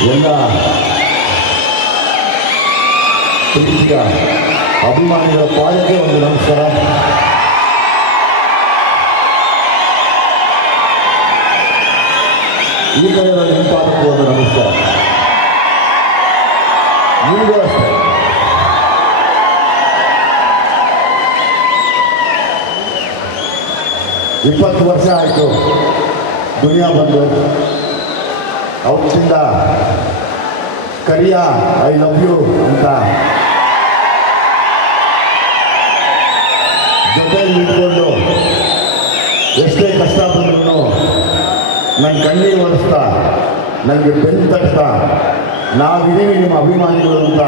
ಎಲ್ಲ ಪ್ರೀತಿಯ ಅಭಿಮಾನಿಗಳ ಪಾದಕ್ಕೆ ಒಂದು ನಮಸ್ಕಾರ. ಈ ಕಡೆ ನಿಮ್ಮ ಪಾದಕ್ಕೂ ಒಂದು ನಮಸ್ಕಾರ. ನಿಮಗೂ ಅಷ್ಟೇ. ಇಪ್ಪತ್ತು ವರ್ಷ ಆಯಿತು ದುನಿಯಾ ಬಂದು. ಅವತ್ತಿಂದ ಕರಿಯ ಐ ಲವ್ ಯು ಅಂತ ಜೊತೆಯಲ್ಲಿ ಇಟ್ಕೊಂಡು ಎಷ್ಟೇ ಕಷ್ಟ ಬಂದ್ರೂ ನನ್ನ ಕಣ್ಣೀರು ಒರೆಸ್ತಾ ನನಗೆ ಬೆನ್ನು ತಟ್ತಾ ನಾವಿದ್ದೀವಿ ನಿಮ್ಮ ಅಭಿಮಾನಿಗಳು ಅಂತ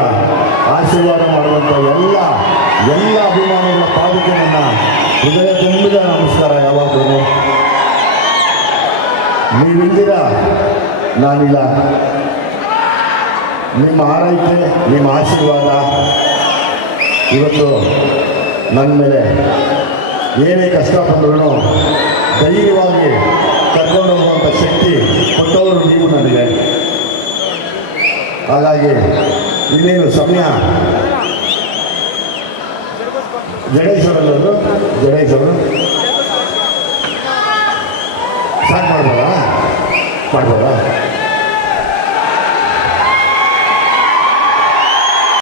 ಆಶೀರ್ವಾದ ಮಾಡುವಂಥ ಎಲ್ಲ ಅಭಿಮಾನಿಗಳ ಪಾದಕ್ಕೆ ನನ್ನ ಹೃದಯ ತುಂಬಿದ ನಮಸ್ಕಾರ. ಯಾವಾಗಲೂ ನೀವಿದ್ದೀರ, ನಾನಿಲ್ಲ. ನಿಮ್ಮ ಆರೈಕೆ, ನಿಮ್ಮ ಆಶೀರ್ವಾದ ಇವತ್ತು ನನ್ನ ಮೇಲೆ ಏನೇ ಕಷ್ಟ ಬಂದ್ರೂ ಧೈರ್ಯವಾಗಿ ಕರ್ಕೊಂಡು ಹೋಗುವಂಥ ಶಕ್ತಿ ಕೊಟ್ಟವರು ನೀವು ನನಗೆ. ಹಾಗಾಗಿ ಇನ್ನೇನು ಸಮಯ ಜಡೇಶ್ವರಲ್ಲವರು ಸ್ಟಾರ್ಟ್ ಮಾಡ್ಬೋದಾ?